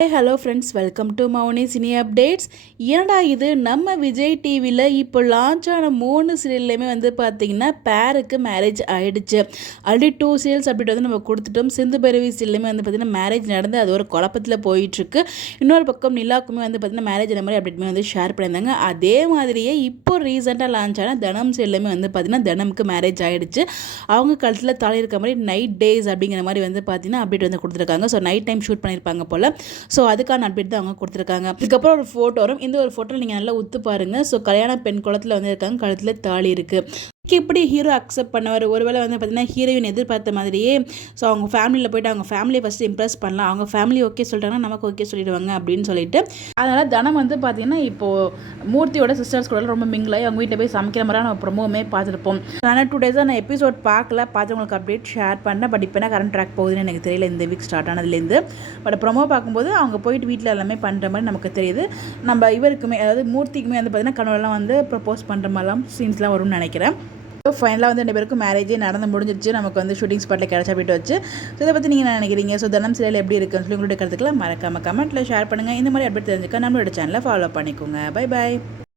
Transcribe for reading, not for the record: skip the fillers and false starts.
Hello friends, welcome to Mouni cine updates. ஏன்டா இது நம்ம விஜய் டிவியில் இப்போ லான்ச் ஆன 3 சீரியல்லையுமே வந்து பார்த்திங்கன்னா பேருக்கு மேரேஜ் ஆகிடுச்சு. ஆல்ரெடி 2 சீரியல்ஸ் அப்டேட் வந்து நம்ம கொடுத்துட்டோம். சிந்து பைரவி சீரியல்லையுமே வந்து பார்த்திங்கன்னா மேரேஜ் நடந்து அது ஒரு குழப்பத்தில் போயிட்டுருக்கு. இன்னொரு பக்கம் நிலாக்குமே வந்து பார்த்திங்கன்னா மேரேஜ் அந்த மாதிரி அப்டேட்மே வந்து ஷேர் பண்ணியிருந்தாங்க. அதே மாதிரியே இப்போ ரீசெண்டாக லான்ச் ஆன தனம் சீரியல்லையுமே வந்து பார்த்திங்கன்னா தனமுக்கு மேரேஜ் ஆகிடுச்சு. அவங்க கழுத்தில் தாலி இருக்க மாதிரி நைட் டேஸ் அப்படிங்கிற மாதிரி வந்து பார்த்திங்கன்னா அப்டேட் வந்து கொடுத்துருக்காங்க. ஸோ நைட் டைம் ஷூட் பண்ணியிருப்பாங்க போல். ஸோ அதுக்கான அப்டேட் தான் அவங்க கொடுத்துருக்காங்க. இதுக்கப்புறம் ஒரு ஃபோட்டோ வரும். இந்த ஒரு ஃபோட்டோவில் நீங்கள் நல்லா உத்து பாருங்கள். ஸோ கல்யாண பெண் குளத்தில் வந்து இருக்காங்க, கழுத்தில் தாலி இருக்குது. எப்படி ஹீரோ அக்செப்ட் பண்ணுவார்? ஒருவேளை வந்து பார்த்தீங்கன்னா ஹீரோயின் எதிர்பார்த்த மாதிரியே ஸோ அவங்க ஃபேமிலியில் போய்ட்டு அவங்க ஃபேமிலியை ஃபஸ்ட்டு இம்ப்ரெஸ் பண்ணலாம். அவங்க ஃபேமிலி ஓகே சொல்லிட்டாங்கன்னா நமக்கு ஓகே சொல்லிடுவாங்க அப்படின்னு சொல்லிட்டு, அதனால் தனம் வந்து பார்த்தீங்கன்னா இப்போது மூர்த்தியோட சிஸ்டர்ஸ் கூட ரொம்ப மிங்கிலாகி அவங்க வீட்டில் போய் சமைக்கிற மாதிரி நம்ம ப்ரொமோவுமே பார்த்துருப்போம். ஆனால் 2 டேஸாக நான் எபிசோட் பார்க்கல, பார்த்தவங்களுக்கு அப்டேட் ஷேர் பண்ணேன். பட் இப்போ என்ன கரண்ட் ட்ராக் போகுதுன்னு எனக்கு தெரியல, இந்த வீக் ஸ்டார்ட் ஆனதுலேருந்து. பட் ப்ரொமோ பார்க்கும்போது அவங்க போயிட்டு வீட்டில் எல்லாமே பண்ணுற மாதிரி நமக்கு தெரியுது. நம்ம இவருக்குமே, அதாவது மூர்த்திக்குமே வந்து பார்த்தீங்கன்னா கனவுலாம் வந்து ப்ரப்போஸ் பண்ணுற மாதிரிலாம் சீன்ஸ்லாம் வரும்னு நினைக்கிறேன். ஃபைனலாக வந்து 2 பேருக்கும் மேரேஜே நடந்து முடிஞ்சிருச்சு. நமக்கு வந்து ஷூட்டிங் ஸ்பாட்டில் கிடச்சா போய்ட்டு வச்சு. ஸோ இதை பற்றி நீங்கள் என்ன நினைக்கிறீங்க? ஸோ தனம் சீரியல் எப்படி இருக்குன்னு சொல்லி உங்களுடைய கருத்துக்களை மறக்காமல் கமெண்ட்டில் ஷேர் பண்ணுங்கள். இந்த மாதிரி அப்டேட் தெரிஞ்சுக்க நம்மளோட சேனலை ஃபாலோ பண்ணிக்கோங்க. Bye bye.